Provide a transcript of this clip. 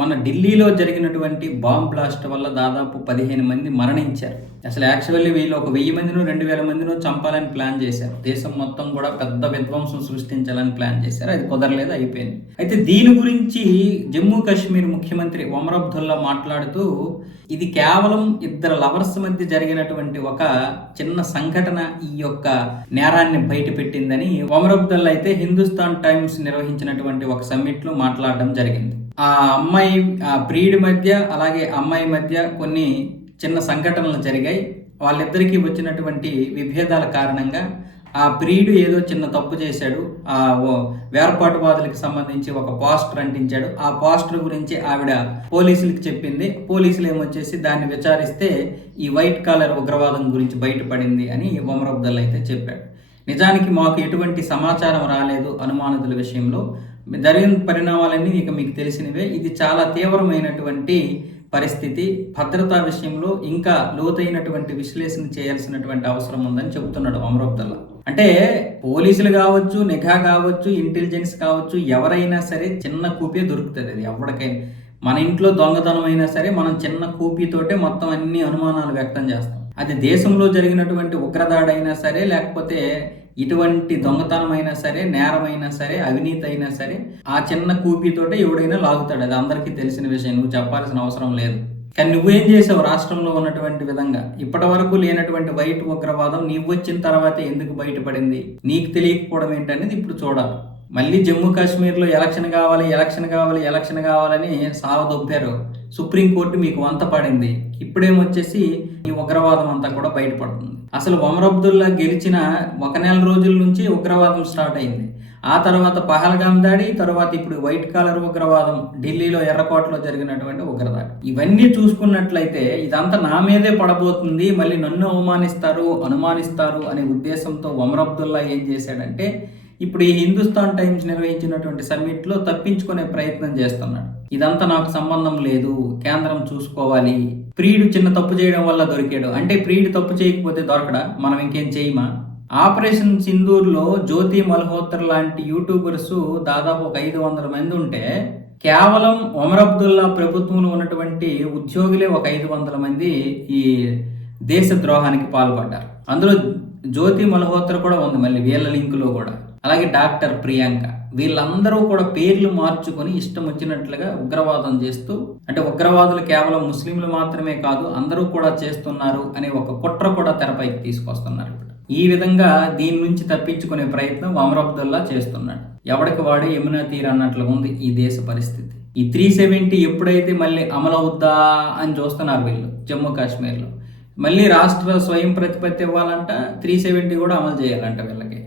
మన ఢిల్లీలో జరిగినటువంటి బాంబ్ బ్లాస్ట్ వల్ల దాదాపు పదిహేను మంది మరణించారు. అసలు యాక్చువల్లీ వీళ్ళు ఒక వెయ్యి మందినో రెండు వేల మందినో చంపాలని ప్లాన్ చేశారు. దేశం మొత్తం కూడా పెద్ద విధ్వంసం సృష్టించాలని ప్లాన్ చేశారు. అది కుదరలేదు అయిపోయింది. అయితే దీని గురించి జమ్మూ కాశ్మీర్ ముఖ్యమంత్రి ఒమర్ అబ్దుల్లా మాట్లాడుతూ ఇది కేవలం ఇద్దరు లవర్స్ మధ్య జరిగినటువంటి ఒక చిన్న సంఘటన ఈ యొక్క నేరాన్ని బయటపెట్టిందని ఒమర్ అబ్దుల్లా అయితే హిందుస్థాన్ టైమ్స్ నిర్వహించినటువంటి ఒక సమ్మిట్లో మాట్లాడడం జరిగింది. ఆ అమ్మాయి ఆ ప్రియుడి మధ్య అలాగే అమ్మాయి మధ్య కొన్ని చిన్న సంఘటనలు జరిగాయి. వాళ్ళిద్దరికీ వచ్చినటువంటి విభేదాల కారణంగా ఆ ప్రియుడు ఏదో చిన్న తప్పు చేశాడు. ఆ ఓ వేర్పాటువాదులకు సంబంధించి ఒక పోస్టర్ అంటించాడు. ఆ పోస్టర్ గురించి ఆవిడ పోలీసులకు చెప్పింది. పోలీసులు ఏమొచ్చేసి దాన్ని విచారిస్తే ఈ వైట్ కాలర్ ఉగ్రవాదం గురించి బయటపడింది అని ఒమర్ అబ్దుల్లా అయితే చెప్పాడు. నిజానికి మాకు ఎటువంటి సమాచారం రాలేదు అనుమానితుల విషయంలో. జరిగిన పరిణామాలన్నీ ఇక మీకు తెలిసినవే. ఇది చాలా తీవ్రమైనటువంటి పరిస్థితి. భద్రతా విషయంలో ఇంకా లోతైనటువంటి విశ్లేషణ చేయాల్సినటువంటి అవసరం ఉందని చెబుతున్నాడు అమరోక్తల్లా అంటే పోలీసులు కావచ్చు నిఘా కావచ్చు ఇంటెలిజెన్స్ కావచ్చు ఎవరైనా సరే చిన్న కూపే దొరుకుతుంది అది ఎవరికైనా. మన ఇంట్లో దొంగతనం అయినా సరే మనం చిన్న కూపీతోటే మొత్తం అన్ని అనుమానాలు వ్యక్తం చేస్తాం. అది దేశంలో జరిగినటువంటి ఉగ్రదాడైనా సరే లేకపోతే ఇటువంటి దొంగతనం అయినా సరే నేరమైనా సరే అవినీతి అయినా సరే ఆ చిన్న కూపీతోటే ఎవడైనా లాగుతాడు. అది అందరికీ తెలిసిన విషయం. నువ్వు చెప్పాల్సిన అవసరం లేదు. కానీ నువ్వేం చేసావు రాష్ట్రంలో ఉన్నటువంటి విధంగా? ఇప్పటి వరకు లేనటువంటి వైట్ ఉగ్రవాదం నీవు వచ్చిన తర్వాతే ఎందుకు బయటపడింది? నీకు తెలియకపోవడం ఏంటనేది ఇప్పుడు చూడాలి. మళ్ళీ జమ్మూ కాశ్మీర్లో ఎలక్షన్ కావాలి ఎలక్షన్ కావాలి ఎలక్షన్ కావాలని సావదొబ్బారు సుప్రీంకోర్టు మీకు వంత పడింది. ఇప్పుడేమొచ్చేసి ఈ ఉగ్రవాదం అంతా కూడా బయటపడుతుంది. అసలు ఒమర్ అబ్దుల్లా గెలిచిన ఒక నెల రోజుల నుంచి ఉగ్రవాదం స్టార్ట్ అయింది. ఆ తర్వాత పహల్గామ్ దాడి తర్వాత ఇప్పుడు వైట్ కాలర్ ఉగ్రవాదం ఢిల్లీలో ఎర్రకోటలో జరిగినటువంటి ఉగ్రదాడి. ఇవన్నీ చూసుకున్నట్లయితే ఇదంతా నా మీదే పడబోతుంది. మళ్ళీ నన్ను అవమానిస్తారు అనుమానిస్తారు అనే ఉద్దేశంతో ఒమర్ అబ్దుల్లా ఏం చేశాడంటే ఇప్పుడు ఈ హిందుస్థాన్ టైమ్స్ నిర్వహించినటువంటి సమ్మిట్లో తప్పించుకునే ప్రయత్నం చేస్తున్నాడు. ఇదంతా నాకు సంబంధం లేదు కేంద్రం చూసుకోవాలి. ప్రియుడు చిన్న తప్పు చేయడం వల్ల దొరికాడు. అంటే ప్రియుడు తప్పు చేయకపోతే దొరకడా? మనం ఇంకేం చేయమా? ఆపరేషన్ సింధూర్లో జ్యోతి మల్హోత్ర లాంటి యూట్యూబర్స్ దాదాపు ఒక ఐదు వందల మంది ఉంటే కేవలం ఒమర్ అబ్దుల్లా ప్రభుత్వంలో ఉన్నటువంటి ఉద్యోగులే ఒక ఐదు వందల మంది ఈ దేశ ద్రోహానికి పాల్పడ్డారు. అందులో జ్యోతి మల్హోత్ర కూడా ఉంది మళ్ళీ వీళ్ళ లింకులో కూడా. అలాగే డాక్టర్ ప్రియాంక. వీళ్ళందరూ కూడా పేర్లు మార్చుకొని ఇష్టం వచ్చినట్లుగా ఉగ్రవాదం చేస్తూ అంటే ఉగ్రవాదులు కేవలం ముస్లింలు మాత్రమే కాదు అందరూ కూడా చేస్తున్నారు అనే ఒక కుట్ర కూడా తెరపైకి తీసుకొస్తున్నారు ఈ విధంగా దీని నుంచి తప్పించుకునే ప్రయత్నం అమర్ అబ్దుల్లా చేస్తున్నాడు. ఎవడికి వాడే యమునా తీర్ అన్నట్లు ఉంది ఈ దేశ పరిస్థితి. ఈ త్రీ సెవెంటీ ఎప్పుడైతే మళ్ళీ అమలవుద్దా అని చూస్తున్నారు వీళ్ళు జమ్మూ కాశ్మీర్లో. మళ్ళీ రాష్ట్ర స్వయం ప్రతిపత్తి ఇవ్వాలంట త్రీ సెవెంటీ కూడా అమలు చేయాలంట వీళ్ళకి.